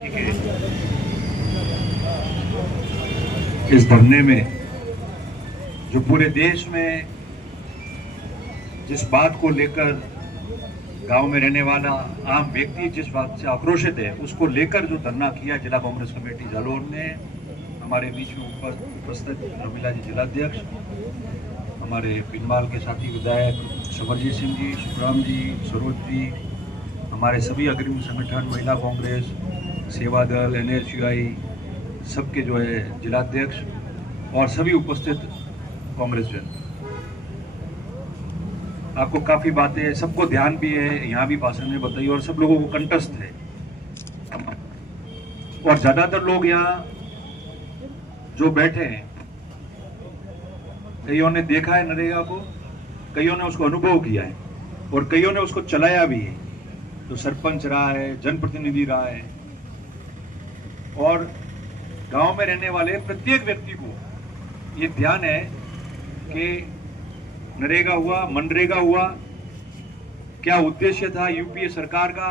इस धरने में जो पूरे देश में जिस बात को लेकर गांव में रहने वाला आम व्यक्ति जिस बात से आक्रोशित है, उसको लेकर जो धरना किया जिला कांग्रेस कमेटी जालोर ने, हमारे बीच में उपस्थित रमीला जी जिलाध्यक्ष, हमारे पिनवाल के साथी विधायक समरजीत सिंह जी, सुखराम जी, सरोज जी, हमारे सभी अग्रिम संगठन, महिला कांग्रेस, सेवा दल, NSUI, सबके जो है जिलाध्यक्ष और सभी उपस्थित कांग्रेसजन, आपको काफी बातें, सबको ध्यान भी है, यहाँ भी भाषण में बताई और सब लोगों को कंठस्थ है। और ज्यादातर लोग यहाँ जो बैठे हैं, कईयों ने देखा है नरेगा को, कईयों ने उसको अनुभव किया है और कईयों ने उसको चलाया भी है। तो सरपंच रहा है, जनप्रतिनिधि रहा है और गांव में रहने वाले प्रत्येक व्यक्ति को ये ध्यान है कि नरेगा हुआ, मनरेगा हुआ, क्या उद्देश्य था यूपीए सरकार का,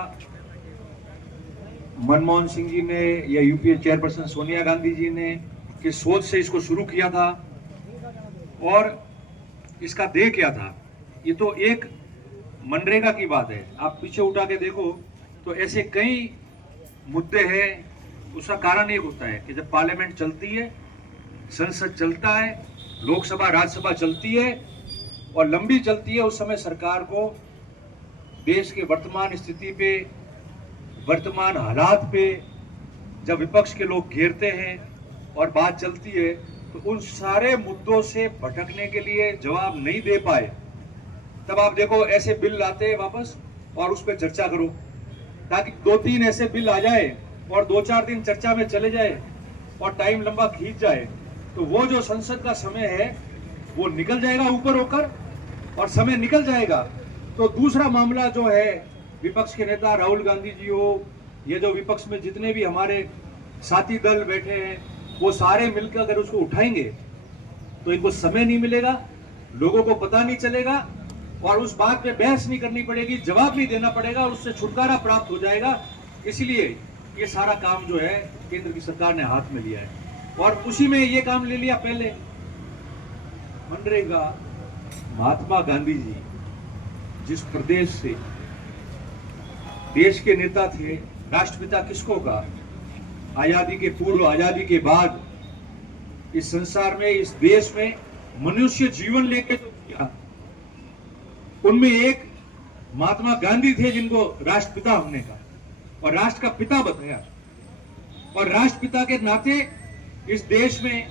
मनमोहन सिंह जी ने या यूपीए चेयरपर्सन सोनिया गांधी जी ने किस सोच से इसको शुरू किया था और इसका ध्येय क्या था। ये तो एक मनरेगा की बात है, आप पीछे उठा के देखो तो ऐसे कई मुद्दे हैं। उसका कारण एक होता है कि जब पार्लियामेंट चलती है, संसद चलता है, लोकसभा राज्यसभा चलती है और लंबी चलती है, उस समय सरकार को देश के वर्तमान स्थिति पे, वर्तमान हालात पे जब विपक्ष के लोग घेरते हैं और बात चलती है तो उन सारे मुद्दों से भटकने के लिए जवाब नहीं दे पाए, तब आप देखो ऐसे बिल लाते हैं वापस और उस पर चर्चा करो, ताकि 2-3 ऐसे बिल आ जाए और 2-4 दिन चर्चा में चले जाए और टाइम लंबा खींच जाए, तो वो जो संसद का समय है वो निकल जाएगा ऊपर होकर और समय निकल जाएगा। तो दूसरा मामला जो है, विपक्ष के नेता राहुल गांधी जी हो, ये जो विपक्ष में जितने भी हमारे साथी दल बैठे हैं, वो सारे मिलकर अगर उसको उठाएंगे तो इनको समय नहीं मिलेगा, लोगों को पता नहीं चलेगा और उस बात पे बहस नहीं करनी पड़ेगी, जवाब नहीं देना पड़ेगा और उससे छुटकारा प्राप्त हो जाएगा। इसलिए ये सारा काम जो है केंद्र की सरकार ने हाथ में लिया है और उसी में ये काम ले लिया। पहले मनरेगा, महात्मा गांधी जी जिस प्रदेश से देश के नेता थे, राष्ट्रपिता किसको कहा, आजादी के पूर्व, आजादी के बाद इस संसार में, इस देश में मनुष्य जीवन लेके जो किया, उनमें एक महात्मा गांधी थे जिनको राष्ट्रपिता हमने कहा और राष्ट्र का पिता बताया। और राष्ट्रपिता के नाते इस देश में,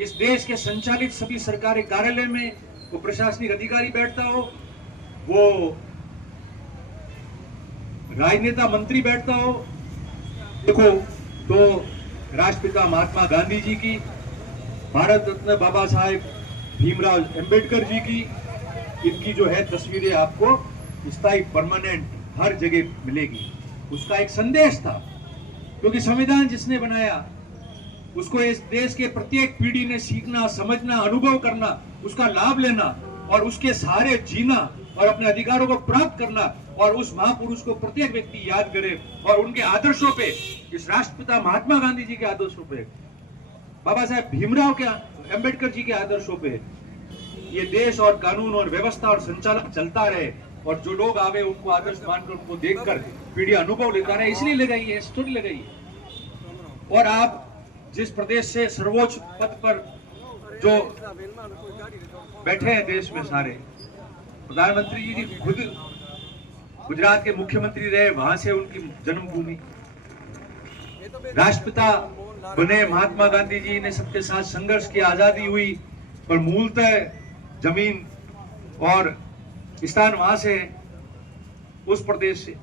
इस देश के संचालित सभी सरकारी कार्यालय में वो प्रशासनिक अधिकारी बैठता हो, वो राजनेता मंत्री बैठता हो, देखो तो राष्ट्रपिता महात्मा गांधी जी की, भारत रत्न बाबा साहेब भीमराव अंबेडकर जी की, इनकी जो है तस्वीरें आपको स्थायी परमानेंट हर जगह मिलेगी। उसका एक संदेश था, क्योंकि संविधान जिसने बनाया उसको इस देश के प्रत्येक पीढ़ी ने सीखना, समझना, अनुभव करना, उसका लाभ लेना और उसके सहारे जीना और अपने अधिकारों को प्राप्त करना और उस महापुरुष को प्रत्येक व्यक्ति याद करे और उनके आदर्शों पे, इस राष्ट्रपिता महात्मा गांधी जी के आदर्शों पे, बाबा साहेब भीमराव के अंबेडकर जी के आदर्शों पे ये देश और कानून और व्यवस्था और संचालन चलता रहे और जो लोग आवे उनको आदर्श मानकर, उनको देखकर पीढ़ी अनुभव लेता रहे, इसलिए लगाई है, स्टोरी लगाई है। और आप जिस प्रदेश से सर्वोच्च पद पर जो बैठे हैं देश में, सारे प्रधानमंत्री जी की खुद गुजरात के मुख्यमंत्री रहे, वहां से उनकी जन्मभूमि, राष्ट्रपिता बने महात्मा गांधी जी ने सबके साथ संघर्ष किया, आजादी हुई, पर मूलतः जमीन और स्थान वहां से, उस प्रदेश से।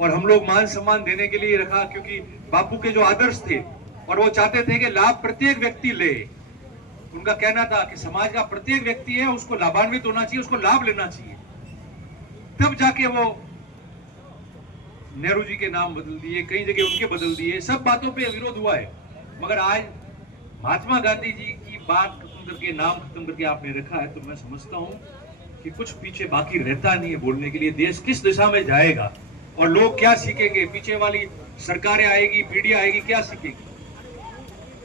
और हम लोग मान सम्मान देने के लिए रखा, क्योंकि बापू के जो आदर्श थे और वो चाहते थे कि लाभ प्रत्येक व्यक्ति ले। उनका कहना था कि समाज का प्रत्येक व्यक्ति है, उसको लाभान्वित होना चाहिए, उसको लाभ लेना चाहिए। तब जाके वो नेहरू जी के नाम बदल दिए, कई जगह उनके बदल दिए, सब बातों पे विरोध हुआ है, मगर आज महात्मा गांधी जी की बात खत्म करके, नाम खत्म करके आपने रखा है, तो मैं समझता हूं कि कुछ पीछे बाकी रहता नहीं है बोलने के लिए। देश किस दिशा में जाएगा और लोग क्या सीखेंगे, पीछे वाली सरकारें आएगी, पीढ़ियां आएगी, क्या सीखेगी?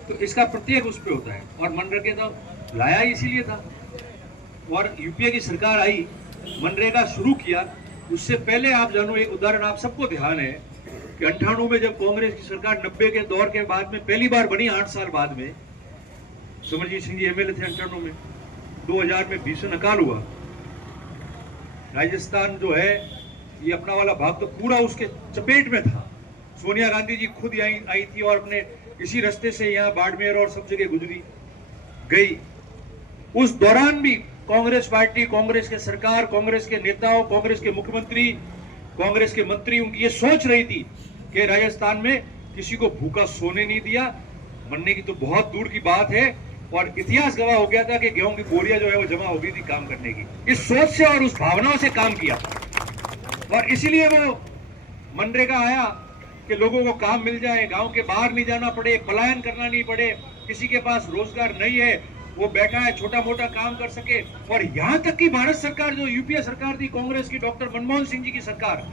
तो इसका प्रत्येक उस पे होता है। और मनरेगा तो लाया इसीलिए था। और यूपीए की सरकार आई, मनरेगा शुरू किया। उससे पहले आप जानो, एक उदाहरण आप सबको ध्यान है कि 98 में जब कांग्रेस की सरकार 90 के दौर के बाद में पहली बार बनी, 8 साल बाद में, सुमरजीत सिंह जी एमएलए थे 98 में, 2000 में भीषण अकाल हुआ। राजस्थान जो है ये अपना वाला भाग तो पूरा उसके चपेट में था। सोनिया गांधी जी खुद आई थी और अपने इसी रास्ते से यहाँ बाड़मेर और सब जगह गुजरी गई। उस दौरान भी कांग्रेस पार्टी, कांग्रेस के सरकार, कांग्रेस के नेताओं, कांग्रेस के मुख्यमंत्री, कांग्रेस के मंत्री, उनकी ये सोच रही थी कि राजस्थान में किसी को भूखा सोने नहीं दिया। मरने की तो बहुत दूर की बात है। और इतिहास गवाह हो गया था कि गेहूं की बोरियां जो है वो जमा हो गई थी काम करने की। इस सोच से और उस भावनाओं से काम किया और इसीलिए वो मनरेगा आया कि लोगों को काम मिल जाए, गांव के बाहर नहीं जाना पड़े, पलायन करना नहीं पड़े, किसी के पास रोजगार नहीं है वो बैठा है छोटा मोटा काम कर सके। और यहां तक कि भारत सरकार जो यूपीए सरकार थी, कांग्रेस की, डॉक्टर मनमोहन सिंह जी की सरकार,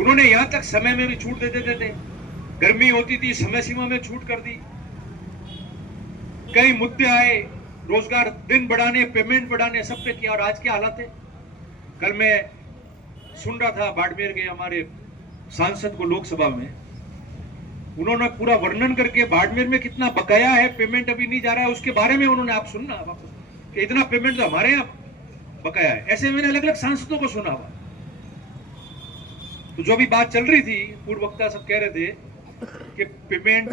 उन्होंने यहां तक समय में भी छूट दे देते थे। गर्मी होती थी, समय सीमा में छूट कर दी। कई मुद्दे आए, रोजगार दिन बढ़ाने, पेमेंट बढ़ाने, सब पे किया। और आज क्या हालत है? कल मैं सुन रहा था बाड़मेर के हमारे सांसद को लोकसभा में, उन्होंने पूरा वर्णन करके बाड़मेर में कितना बकाया है, पेमेंट अभी नहीं जा रहा है, उसके बारे में उन्होंने, आप सुनना कि इतना पेमेंट तो हमारे यहाँ बकाया है। ऐसे मैंने अलग अलग सांसदों को सुना हुआ। तो जो भी बात चल रही थी, पूर्व वक्ता सब कह रहे थे कि पेमेंट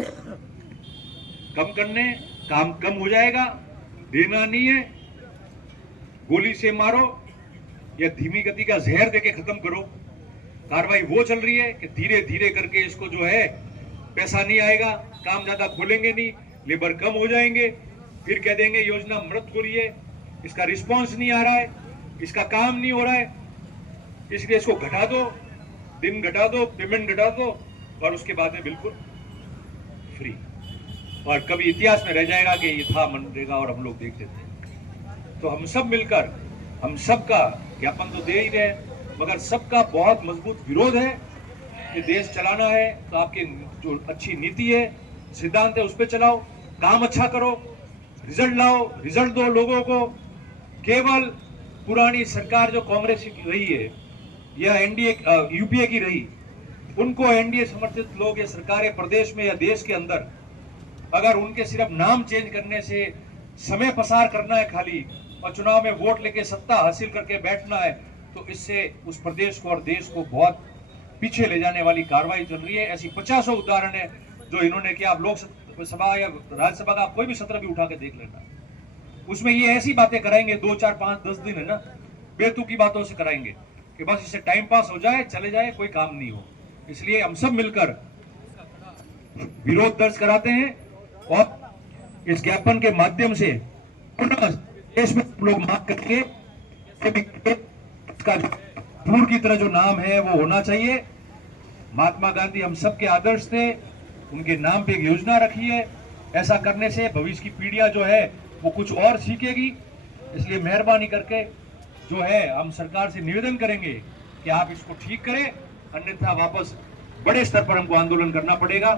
कम करने, काम कम हो जाएगा, देना नहीं है, गोली से मारो या धीमी गति का जहर देके खत्म करो। कार्रवाई वो चल रही है कि धीरे धीरे करके इसको जो है पैसा नहीं आएगा, काम ज्यादा खोलेंगे नहीं, लेबर कम हो जाएंगे, फिर कह देंगे योजना मृत हो रही है, इसका रिस्पांस नहीं आ रहा है, इसका काम नहीं हो रहा है, इसलिए इसको घटा दो, दिन घटा दो, पेमेंट घटा दो और उसके बाद में बिल्कुल फ्री। और कभी इतिहास में रह जाएगा कि ये था मनरेगा और हम लोग देखते थे। तो हम सब मिलकर, हम सबका ज्ञापन तो दे ही रहे, मगर सबका बहुत मजबूत विरोध है कि देश चलाना है तो आपकी जो अच्छी नीति है, सिद्धांत है, उस पर चलाओ, काम अच्छा करो, रिजल्ट लाओ, रिजल्ट दो लोगों को। केवल पुरानी सरकार जो कांग्रेस की रही है या एनडीए यूपीए की रही, उनको एनडीए समर्थित लोग या सरकारें प्रदेश में या देश के अंदर अगर उनके सिर्फ नाम चेंज करने से समय पसार करना है खाली और चुनाव में वोट लेके सत्ता हासिल करके बैठना है, तो इससे उस प्रदेश को और देश को बहुत पीछे ले जाने वाली कार्रवाई चल रही है। ऐसी 50 उदाहरण है जो इन्होंने किया। आप लोकसभा या राज्यसभा का कोई भी सत्र भी उठा के देख लेना, उसमें ये ऐसी बातें कराएंगे 2, 4, 5, 10 दिन, है ना, बेतुकी बातों से कराएंगे कि बस इससे टाइम पास हो जाए, चले जाए, कोई काम नहीं हो। इसलिए हम सब मिलकर विरोध दर्ज कराते हैं और इस ज्ञापन के माध्यम से देश में लोग मांग करके पूर्व की तरह जो नाम है वो होना चाहिए। महात्मा गांधी हम सब के आदर्श थे, उनके नाम पे एक योजना रखी है। ऐसा करने से भविष्य की पीढ़ियां जो है वो कुछ और सीखेगी। इसलिए मेहरबानी करके जो है हम सरकार से निवेदन करेंगे कि आप इसको ठीक करें, अन्यथा वापस बड़े स्तर पर हमको आंदोलन करना पड़ेगा।